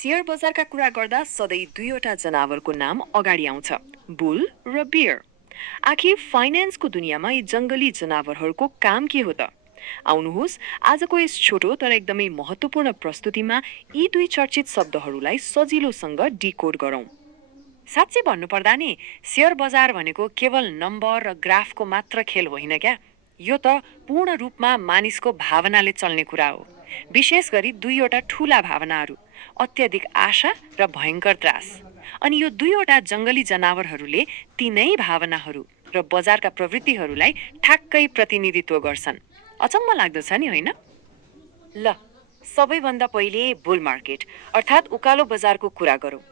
Share बजारका कुरा गर्दा सधैँ दुईवटा जनावरको नाम अगाडि आउँछ, बुल र बियर। आखिर फाइनेन्सको दुनियाँमा यी जङ्गली जनावरहरूको काम के हो त? आउनुहोस् आजको यस छोटो तर एकदमै महत्त्वपूर्ण प्रस्तुतिमा यी दुई चर्चित शब्दहरूलाई सजिलोसँग डिकोड गरौँ। साँच्चै भन्नुपर्दा नि शेयर बजार भनेको केवल नम्बर र ग्राफको मात्र खेल होइन क्या। यो त पूर्ण रूपमा मानिसको भावनाले चल्ने कुरा हो। विशेष गरी दुईवटा ठूला भावनाहरू, अत्यधिक आशा र भयङ्कर त्रास। अनि यो दुईवटा जङ्गली जनावरहरूले तीनै भावनाहरू र बजारका प्रवृत्तिहरूलाई ठ्याक्कै प्रतिनिधित्व गर्छन्। अचम्म लाग्दछ नि होइन? ल, सबैभन्दा पहिले बुल मार्केट अर्थात् उकालो बजारको कुरा गरौँ।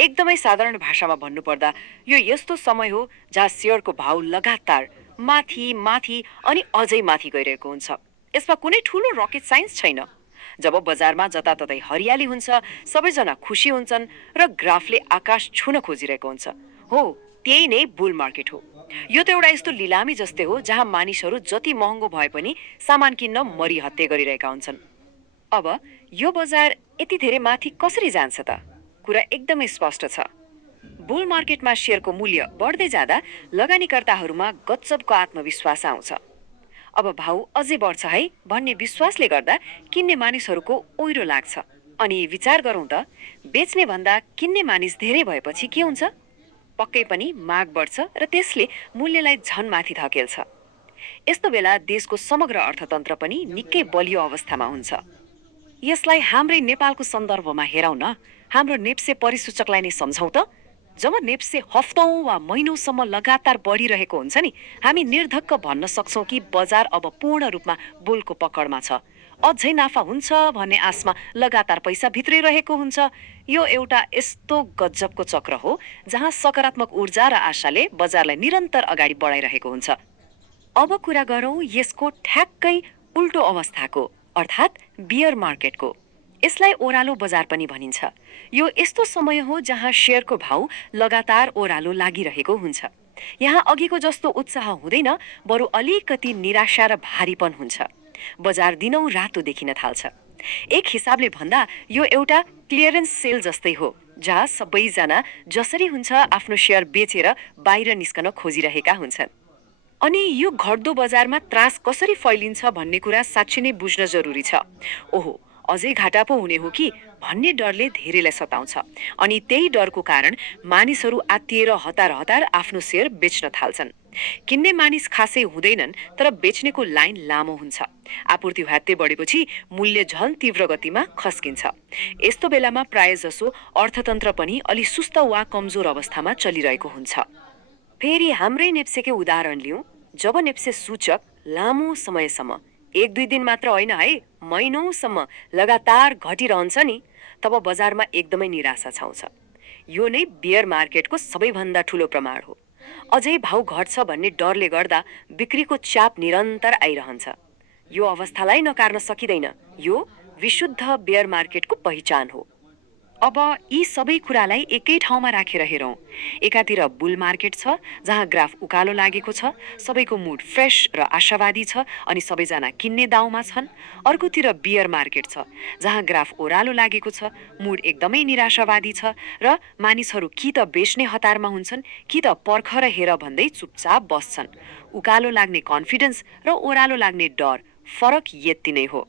एकदमै साधारण भाषामा भन्नुपर्दा यो यस्तो समय हो जहाँ सेयरको भाउ लगातार माथि माथि अनि अझै माथि गइरहेको हुन्छ। यसमा कुनै ठुलो रकेट साइन्स छैन। जब बजारमा जताततै हरियाली हुन्छ, सबैजना खुसी हुन्छन् र ग्राफले आकाश छुन खोजिरहेको हुन्छ। हो, त्यही नै बुल मार्केट हो। यो त एउटा यस्तो लिलामी जस्तै हो जहाँ मानिसहरू जति महँगो भए पनि सामान किन्न मरिहत्ते गरिरहेका हुन्छन्। अब यो बजार यति धेरै माथि कसरी जान्छ त? कुरा एकदमै स्पष्ट छ। बुल मार्केटमा शेयरको मूल्य बढ्दै जाँदा लगानीकर्ताहरूमा गजबको आत्मविश्वास आउँछ। अब भाउ अझै बढ्छ है भन्ने विश्वासले गर्दा किन्ने मानिसहरूको ओइरो लाग्छ। अनि विचार गरौँ त, बेच्ने भन्दा किन्ने मानिस धेरै भएपछि के हुन्छ? पक्कै पनि माग बढ्छ र त्यसले मूल्यलाई झन माथि धकेल्छ। यस्तो बेला देशको समग्र अर्थतन्त्र पनि निकै बलियो अवस्थामा हुन्छ। यसलाई हाम्रै नेपालको सन्दर्भमा हेरौँ न। हाम्रो नेप्से परिसूचकलाई नै सम्झौँ त। जब नेप्से हप्तौँ वा महिनौसम्म लगातार बढिरहेको हुन्छ नि, हामी निर्धक्क भन्न सक्छौँ कि बजार अब पूर्ण रूपमा बुलको पकडमा छ। अझै नाफा हुन्छ भन्ने आशमा लगातार पैसा भित्रिरहेको हुन्छ। यो एउटा यस्तो गजबको चक्र हो जहाँ सकारात्मक ऊर्जा र आशाले बजारलाई निरन्तर अगाडि बढाइरहेको हुन्छ। अब कुरा गरौँ यसको ठ्याक्कै उल्टो अवस्थाको, अर्थात् बियर मार्केटको। यसलाई ओह्रालो बजार पनि भनिन्छ। यो यस्तो समय हो जहाँ शेयरको भाउ लगातार ओह्रालो लागिरहेको हुन्छ। यहाँ अघिको जस्तो उत्साह हुँदैन, बरु अलिकति निराशा र भारीपन हुन्छ। बजार दिनौँ रातो देखिन थाल्छ। एक हिसाबले भन्दा यो एउटा क्लियरेन्स सेल जस्तै हो, जहाँ सबैजना जसरी हुन्छ आफ्नो शेयर बेचेर बाहिर निस्कन खोजिरहेका हुन्छन्। अनि यो घट्दो बजारमा त्रास कसरी फैलिन्छ भन्ने कुरा साँच्चै नै बुझ्न जरुरी छ। ओहो, अझै घाटा पो हुने हो कि भन्ने डरले धेरैलाई सताउँछ। अनि त्यही डरको कारण मानिसहरू आत्तिएर हतार हतार आफ्नो शेयर बेच्न थाल्छन्। किन्ने मानिस खासै हुँदैनन्, तर बेच्नेको लाइन लामो हुन्छ। आपूर्ति ह्वात्तै बढेपछि मूल्य झन तीव्र गतिमा खस्किन्छ। यस्तो बेलामा प्रायजसो अर्थतन्त्र पनि अलि सुस्त वा कमजोर अवस्थामा चलिरहेको हुन्छ। फेरि हाम्रै नेप्सेकै उदाहरण लिउँ। जब नेप्से सूचक लामो समयसम्म, एक दुई दिन मात्र होइन है, महिनौसम्म लगातार घटिरहन्छ नि, तब बजारमा एकदमै निराशा छाउँछ। यो नै बियर मार्केटको सबैभन्दा ठुलो प्रमाण हो। अझै भाउ घट्छ भन्ने डरले गर्दा बिक्रीको चाप निरन्तर आइरहन्छ। यो अवस्थालाई नकार्न सकिँदैन। यो विशुद्ध बियर मार्केटको पहिचान हो। अब यी सबै कुरालाई एकै ठाउँमा राखेर हेरौँ। एकातिर बुल मार्केट छ जहाँ ग्राफ उकालो लागेको छ, सबैको मुड फ्रेस र आशावादी छ अनि सबैजना किन्ने दाउमा छन्। अर्कोतिर बियर मार्केट छ जहाँ ग्राफ ओह्रालो लागेको छ, मुड एकदमै निराशावादी छ र मानिसहरू कि त बेच्ने हतारमा हुन्छन् कि त पर्ख र हेर भन्दै चुपचाप बस्छन्। उकालो लाग्ने कन्फिडेन्स र ओह्रालो लाग्ने डर, फरक यति नै हो।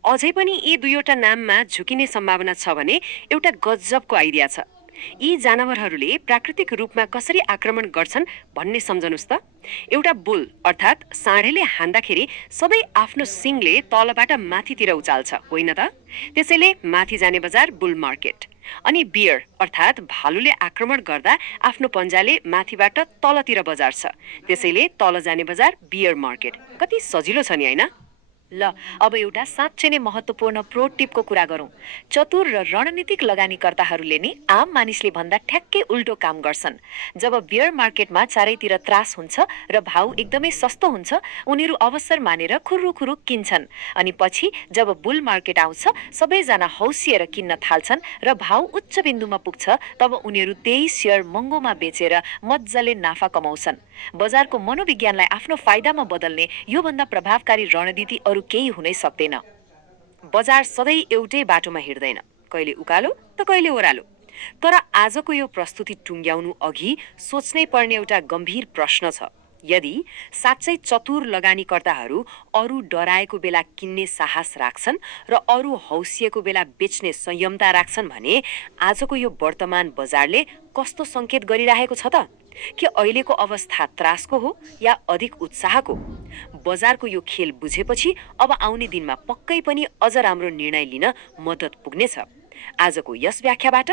अझै पनि यी दुईवटा नाममा झुकिने सम्भावना छ भने एउटा गजबको आइडिया छ। यी जानवरहरूले प्राकृतिक रूपमा कसरी आक्रमण गर्छन् भन्ने सम्झनुस् त। एउटा बुल अर्थात् साँढेले हान्दाखेरि सबै आफ्नो सिङले तलबाट माथितिर उचाल्छ, होइन त? त्यसैले माथि जाने बजार बुल मार्केट। अनि बियर अर्थात् भालुले आक्रमण गर्दा आफ्नो पन्जाले माथिबाट तलतिर बजार्छ, त्यसैले तल जाने बजार बियर मार्केट। कति सजिलो छ नि होइन? ल, अब एउटा साँच्चै नै महत्त्वपूर्ण प्रो टिपको कुरा गरौँ। चतुर र रणनीतिक लगानीकर्ताहरूले नि आम मानिसले भन्दा ठ्याक्कै उल्टो काम गर्छन्। जब बियर मार्केटमा चारैतिर त्रास हुन्छ र भाउ एकदमै सस्तो हुन्छ, उनीहरू अवसर मानेर खुरुखुरु किन्छन्। अनि पछि जब बुल मार्केट आउँछ, सबैजना हौसिएर किन्न थाल्छन् र भाउ उच्च बिन्दुमा पुग्छ, तब उनीहरू त्यही सेयर महँगोमा बेचेर मज्जाले नाफा कमाउँछन्। बजारको मनोविज्ञानलाई आफ्नो फाइदामा बदल्ने योभन्दा प्रभावकारी रणनीति अरू केही हुनै सक्दैन। बजार सधैँ एउटै बाटोमा हिँड्दैन। कहिले उकालो त कहिले ओह्रालो। तर आजको यो प्रस्तुति टुङ्ग्याउनु अघि सोच्नै पर्ने एउटा गम्भीर प्रश्न छ। यदि साँच्चै चतुर लगानीकर्ताहरू अरू डराएको बेला किन्ने साहस राख्छन् र अरू हौसिएको बेला बेच्ने संयमता राख्छन् भने आजको यो वर्तमान बजारले कस्तो सङ्केत गरिरहेको छ त? के अहिलेको अवस्था त्रासको हो या अधिक उत्साहको? बजारको यो खेल बुझेपछि अब आउने दिनमा पक्कै पनि अझ राम्रो निर्णय लिन मद्दत पुग्नेछ। आजको यस व्याख्याबाट